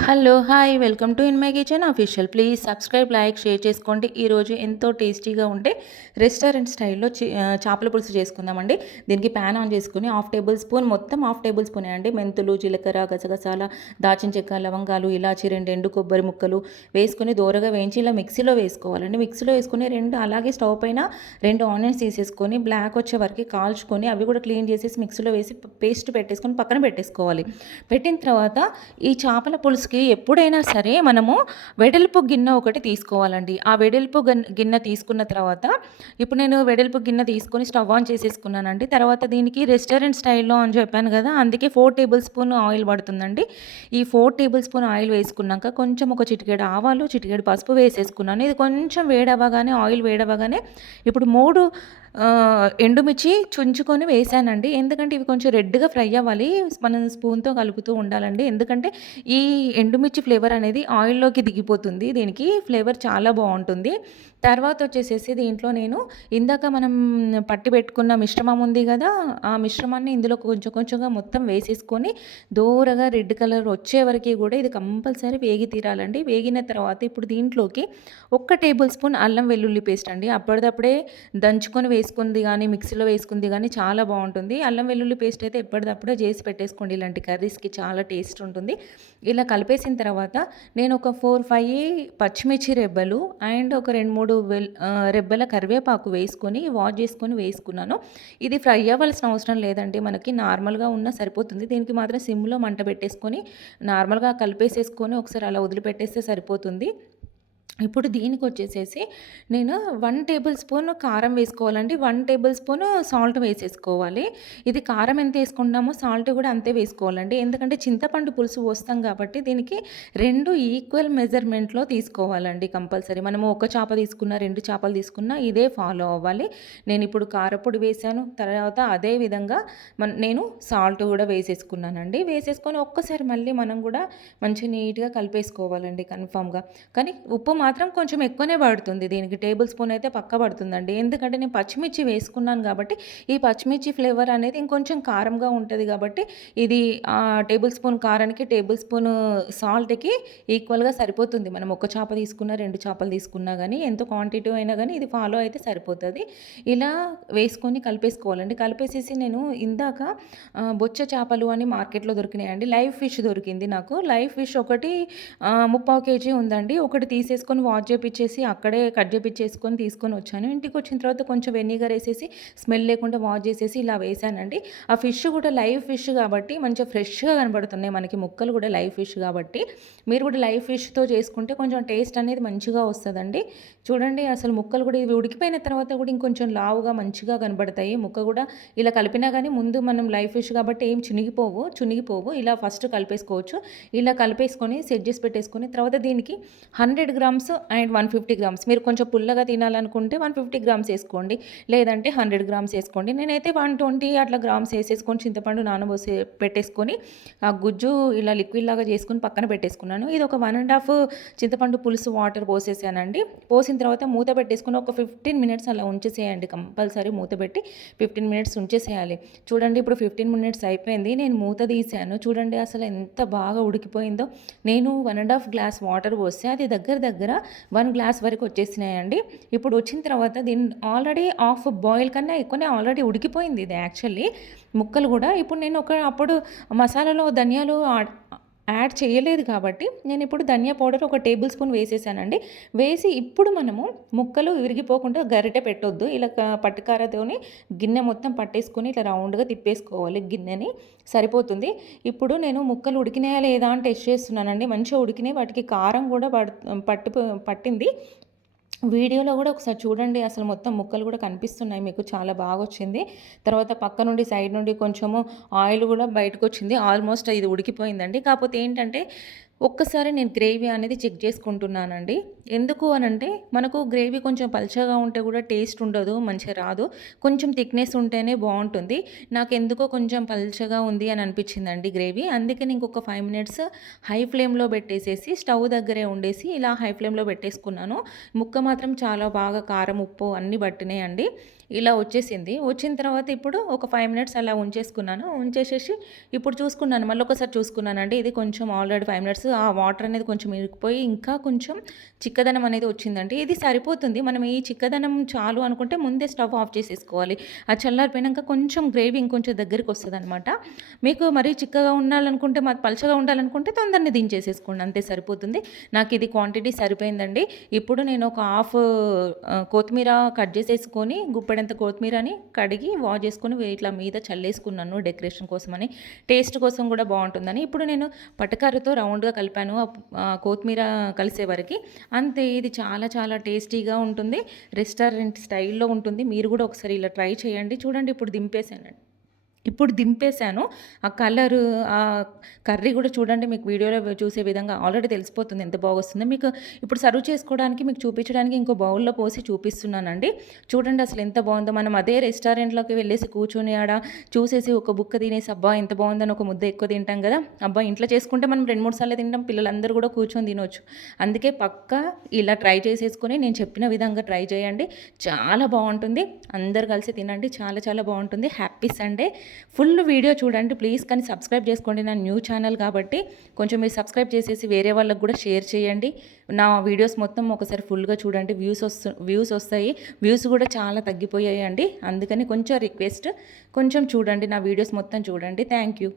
Hello! Hi! Welcome to in my kitchen official. Please subscribe, like, share చేసుకోండి. ఈరోజు ఎంతో టేస్టీగా ఉండే రెస్టారెంట్ స్టైల్‌లో చేపల పులుసు చేసుకుందామండి. దీనికి ప్యాన్ ఆన్ చేసుకొని హాఫ్ టేబుల్ స్పూన్ మొత్తం హాఫ్ టేబుల్ స్పూనే అండి మెంతులు, జీలకర్ర, గసగసాల, దాల్చిన చెక్క, లవంగాలు, ఇలాచి, 2 ఎండు కొబ్బరి ముక్కలు వేసుకొని దోరగా వేయించి ఇలా మిక్సీలో వేసుకోవాలండి. మిక్సీలో వేసుకొని 2 అలాగే స్టవ్ పైన 2 ఆనియన్స్ తీసేసుకొని బ్లాక్ వచ్చే వరకు కాల్చుకొని అవి కూడా క్లీన్ చేసేసి మిక్సీలో వేసి పేస్ట్ పెట్టేసుకొని పక్కన పెట్టేసుకోవాలి. పెట్టిన తర్వాత ఈ చేపల పులుసుకి ఎప్పుడైనా సరే మనము వెడల్పు గిన్నె ఒకటి తీసుకోవాలండి. ఆ వెడల్పు గిన్నె తీసుకున్న తర్వాత ఇప్పుడు నేను వెడల్పు గిన్నె తీసుకొని స్టవ్ ఆన్ చేసేసుకున్నానండి. తర్వాత దీనికి రెస్టారెంట్ స్టైల్‌లో అని చెప్పాను కదా! అందుకే 4 టేబుల్ స్పూన్ ఆయిల్ పడుతుందండి. ఈ 4 టేబుల్ స్పూన్ ఆయిల్ వేసుకున్నాక కొంచెం ఒక చిటికెడు ఆవాలు, చిటికెడు పసుపు వేసేసుకున్నాను. ఇది కొంచెం వేడవ్వగానే ఆయిల్ వేడవ్వగానే ఇప్పుడు 3 ఎండుమిర్చి చుంచుకొని వేసానండి. ఎందుకంటే ఇవి కొంచెం రెడ్‌గా ఫ్రై అవ్వాలి. మనం స్పూన్‌తో కలుపుతూ ఉండాలండి. ఎందుకంటే ఈ ఎండుమిర్చి ఫ్లేవర్ అనేది ఆయిల్‌లోకి దిగిపోతుంది. దీనికి ఫ్లేవర్ చాలా బావుంటుంది. తర్వాత వచ్చేసేసి దీంట్లో నేను ఇందాక మనం పట్టి పెట్టుకున్న మిశ్రమం ఉంది గదా! ఆ మిశ్రమాన్ని ఇందులో కొంచెం కొంచెంగా మొత్తం వేసేసుకొని దోరగా రెడ్ కలర్ వచ్చే వరకి గూడా ఇది కంపల్సరీ వేగి తీరాలండి. వేగిన తర్వాత ఇప్పుడు దీంట్లోకి ఒక్క టేబుల్ స్పూన్ అల్లం వెల్లుల్లి పేస్ట్ అండి. అప్పటిదప్పుడే దంచుకొని వేసుకుంది గానీ, మిక్సీలో వేసుకుంది గానీ చాలా బావుంటుంది. అల్లం వెల్లుల్లి పేస్ట్ అయితే ఎప్పటిదప్పుడే చేసి పెట్టేసుకోండి. ఇలాంటి కర్రీస్‌కి చాలా టేస్ట్ ఉంటుంది. ఇలా కలిపేసిన తర్వాత నేను ఒక 4, 5 పచ్చిమిర్చి రెబ్బలు అండ్ ఒక 2, 3 రెబ్బల కరివేపాకు వేసుకొని వాష్ చేసుకొని వేసుకున్నాను. ఇది ఫ్రై అవ్వాల్సిన అవసరం లేదండి. మనకి నార్మల్‌గా ఉన్నా సరిపోతుంది. దీనికి మాత్రం సిమ్‌లో మంట పెట్టేసుకొని నార్మల్‌గా కలిపేసేసుకొని ఒకసారి అలా వదిలిపెట్టేస్తే సరిపోతుంది. ఇప్పుడు దీనికొచ్చేసేసి నేను 1 టేబుల్ స్పూన్ కారం వేసుకోవాలండి. 1 టేబుల్ స్పూన్ సాల్ట్ వేసేసుకోవాలి. ఇది కారం ఎంత ఏసుకుంటున్నామో సాల్ట్ కూడా అంతే వేసుకోవాలండి. ఎందుకంటే చింతపండు పులుసు పోస్తాం కాబట్టి దీనికి 2 ఈక్వల్ మెజర్‌మెంట్‌లో తీసుకోవాలండి కంపల్సరీ. మనము ఒక చేప తీసుకున్నా, 2 చేపలు తీసుకున్నా ఇదే ఫాలో అవ్వాలి. నేనిప్పుడు కారప్పొడి వేశాను. తర్వాత అదే విధంగా నేను సాల్ట్ కూడా వేసేసుకున్నానండి. వేసేసుకొని ఒక్కసారి మళ్ళీ మనం కూడా మంచిగా నీట్‌గా కలిపేసుకోవాలండి కన్ఫర్మ్‌గా. కానీ ఉప్పు మాత్రం కొంచెం ఎక్కువనే పడుతుంది. దీనికి టేబుల్ స్పూన్ అయితే పక్కా పడుతుందండి. ఎందుకంటే నేను పచ్చిమిర్చి వేసుకున్నాను కాబట్టి, ఈ పచ్చిమిర్చి ఫ్లేవర్ అనేది ఇంకొంచెం కారంగా ఉంటది కాబట్టి, ఇది టేబుల్ స్పూన్ కారానికి, టేబుల్ స్పూన్ సాల్ట్‌కి ఈక్వల్‌గా సరిపోతుంది. మనం ఒక చేప తీసుకున్నా, 2 చేపలు తీసుకున్నా గానీ, ఎంత క్వాంటిటీ అయినా గానీ ఇది ఫాలో అయితే సరిపోతది. ఇలా వేసుకొని కలిపేసుకోవాలండి. కలిపేసేసి నేను ఇందాక బొచ్చ చేపలు అని మార్కెట్‌లో దొరికినాయండి. లైవ్ ఫిష్ దొరికింది నాకు. లైవ్ ఫిష్ ఒకటి 3/4 కేజీ ఉందండి. ఒకటి తీసేసుకొని వాష్ చేపిచ్చేసి అక్కడే కట్ చేపిచ్చేసుకొని తీసుకొనొచ్చాను. ఇంటికొచ్చిన తర్వాత కొంచెం వెనిగర్ ఏసేసి స్మెల్ లేకుండా వాష్ చేసేసి ఇలా వేశానండి. ఆ ఫిష్ కూడా లైవ్ ఫిష్ కాబట్టి మంచిగా ఫ్రెష్‌గా కనబడుతున్నాయి మనకి ముక్కలు కూడా లైవ్ ఫిష్ కాబట్టి. మీరు కూడా లైవ్ ఫిష్‌తో చేసుకుంటే కొంచెం టేస్ట్ అనేది మంచిగా వస్తదండి. చూడండి అసలు ముక్కలు కూడా ఇవి ఉడికిపోయిన తర్వాత కూడా ఇంకొంచెం లావుగా మంచిగా కనబడతాయి. ముక్క కూడా ఇలా కలిపినా గానీ ముందు మనం లైవ్ ఫిష్ కాబట్టి ఏం చునిగిపోవు. ఇలా ఫస్ట్ కలిపేసుకోవచ్చు. ఇలా కలిపేసుకొని సెట్ చేసి పెట్టేసుకొని తర్వాత దీనికి 100 గ్రామ్స్ అండ్ 150 గ్రామ్స్ మీరు కొంచెం పుల్లగా తినాలనుకుంటే 150 గ్రామ్స్ ఏసుకోండి. లేదంటే 100 గ్రామ్స్ ఏసుకోండి. నేనైతే 120 అట్లా గ్రామ్స్ ఏసేసుకొని చింతపండు నానబోసి పెట్టేసుకొని ఆ గుజ్జు ఇలా లిక్విడ్ లాగా చేసుకొని పక్కన పెట్టేసుకున్నాను. ఇది ఒక 1 ½ చింతపండు పులుసు వాటర్ పోసేసానండి. పోసిన తర్వాత మూత పెట్టేసుకొని ఒక 15 మినిట్స్ అలా ఉంచేసేయండి. కంపల్సరీ మూత పెట్టి 15 మినిట్స్ ఉంచేసేయాలి. చూడండి ఇప్పుడు 15 మినిట్స్ అయిపోయింది. నేను మూత తీసాను. చూడండి అసలు ఎంత బాగా ఉడికిపోయిందో. నేను 1 ½ గ్లాస్ వాటర్ పోస్తే అది దగ్గర దగ్గర 1 గ్లాస్ వరకు వచ్చేసినాయండి. ఇప్పుడు వచ్చిన తర్వాత దీన్ని ఆల్రెడీ హాఫ్ బాయిల్ కన్నా ఎక్కువనే ఆల్రెడీ ఉడికిపోయింది ఇది యాక్చువల్లీ ముక్కలు కూడా. ఇప్పుడు నేను అప్పుడు మసాలాలో ధనియాలు యాడ్ చేయలేదు కాబట్టి నేను ఇప్పుడు ధనియా పౌడర్ ఒక టేబుల్ స్పూన్ వేసేసానండి. వేసి ఇప్పుడు మనము ముక్కలు విరిగిపోకుండా గరిటె పెట్టొద్దు. ఇలా పట్టుకారతోని గిన్నె మొత్తం పట్టేసుకొని ఇట్లా రౌండ్‌గా తిప్పేసుకోవాలి గిన్నెని. సరిపోతుంది. ఇప్పుడు నేను ముక్కలు ఉడికినాయా లేదా అని టెస్ట్ చేస్తున్నానండి. మంచిగా ఉడికినాయి. వాటికి కారం కూడా పట్టింది. వీడియోలో కూడా ఒకసారి చూడండి. అసలు మొత్తం ముక్కలు కూడా కనిపిస్తున్నాయి మీకు. చాలా బాగొచ్చింది. తర్వాత పక్క నుండి సైడ్ నుండి కొంచెము ఆయిల్ కూడా బయటకొచ్చింది. ఆల్మోస్ట్ ఇది ఉడికిపోయిందండి. కాకపోతే ఏంటంటే ఒక్కసారి నేను గ్రేవీ అనేది చెక్ చేసుకుంటున్నానండి. ఎందుకు అనంటే మనకు గ్రేవీ కొంచెం పల్చగా ఉంటే కూడా టేస్ట్ ఉండదు. మంచిగా రాదు. కొంచెం థిక్‌నెస్ ఉంటేనే బావుంటుంది. నాకెందుకో కొంచెం పల్చగా ఉంది అని అనిపించిందండి గ్రేవీ. అందుకే నేను ఇంకొక 5 మినిట్స్ హై ఫ్లేమ్‌లో పెట్టేసేసి స్టవ్ దగ్గరే ఉండేసి ఇలా హై ఫ్లేమ్‌లో పెట్టేసుకున్నాను. ముక్క మాత్రం చాలా బాగా కారం, ఉప్పు అన్నీ పట్టినాయండి. ఇలా వచ్చేసింది. వచ్చిన తర్వాత ఇప్పుడు ఒక 5 మినిట్స్ అలా ఉంచేసుకున్నాను. ఉంచేసేసి ఇప్పుడు చూసుకున్నాను. మళ్ళొకసారి చూసుకున్నానండి. ఇది కొంచెం ఆల్రెడీ 5 మినిట్స్ ఆ వాటర్ అనేది కొంచెం ఇరుక్కుపోయి ఇంకా కొంచెం చిక్కదనం అనేది వచ్చిందండి. ఇది సరిపోతుంది. మనం ఈ చిక్కదనం చాలు అనుకుంటే ముందే స్టవ్ ఆఫ్ చేసేసుకోవాలి. అది చల్లారిపోయినాక కొంచెం గ్రేవీ ఇంకొంచెం దగ్గరికొస్తదనమాట. మీకు మరీ చిక్కగా ఉండాలనుకుంటే పలచగా ఉండాలనుకుంటే తొందరనే దించేసేసుకోండి. అంతే సరిపోతుంది. నాకు ఇది క్వాంటిటీ సరిపోయిందండి. ఇప్పుడు నేను ఒక హాఫ్ కొత్తిమీర కట్ చేసేసుకొని గుప్పెడంత కొత్తిమీరని కడిగి వాష్ చేసుకొని ఇట్లా మీద చల్లేసుకున్నాను డెకరేషన్ కోసమని. టేస్ట్ కోసం కూడా బావుంటుందని. ఇప్పుడు నేను పటకర్రతో రౌండ్‌గా కలిపాను కొత్తిమీర కలిసే వరకి. అంతే ఇది చాలా చాలా టేస్టీగా ఉంటుంది. రెస్టారెంట్ స్టైల్‌లో ఉంటుంది. మీరు కూడా ఒకసారి ఇలా ట్రై చేయండి. చూడండి ఇప్పుడు దింపేసానండి. ఇప్పుడు దింపేసాను. ఆ కలరు, కర్రీ గూడా చూడండి మీకు వీడియోలో చూసే విధంగా ఆల్రెడీ తెలిసిపోతుంది ఎంత బాగొస్తుందో. మీకు ఇప్పుడు సర్వ్ చేసుకోవడానికి మీకు చూపించడానికి ఇంకో బౌల్‌లో పోసి చూపిస్తున్నానండి. చూడండి అసలు ఎంత బావుందో. మనం అదే రెస్టారెంట్‌లోకి వెళ్ళేసి కూర్చొని ఆడ చూసేసి ఒక బుక్క తినేసి అబ్బా! ఎంత బావుందని ఒక ముద్ద ఎక్కువ తింటాం గదా! అబ్బా! ఇంట్లో చేసుకుంటే మనం 2, 3 సార్లే తింటాం. పిల్లలందరూ గూడా కూర్చొని తినొచ్చు. అందుకే పక్కా ఇలా ట్రై చేసేసుకొని నేను చెప్పిన విధంగా ట్రై చేయండి. చాలా బావుంటుంది. అందరూ కలిసి తినండి. చాలా చాలా బావుంటుంది. Happy Sunday. ఫుల్ వీడియో చూడండి ప్లీజ్. కానీ సబ్స్క్రైబ్ చేసుకోండి. నా న్యూ ఛానల్ కాబట్టి కొంచెం మీరు సబ్స్క్రైబ్ చేసేసి వేరే వాళ్ళకి కూడా షేర్ చేయండి. నా వీడియోస్ మొత్తం ఒకసారి ఫుల్గా చూడండి. వ్యూస్ వస్తాయి. వ్యూస్ కూడా చాలా తగ్గిపోయాయి అండి. అందుకని కొంచెం రిక్వెస్ట్, కొంచెం చూడండి. నా వీడియోస్ మొత్తం చూడండి. Thank you.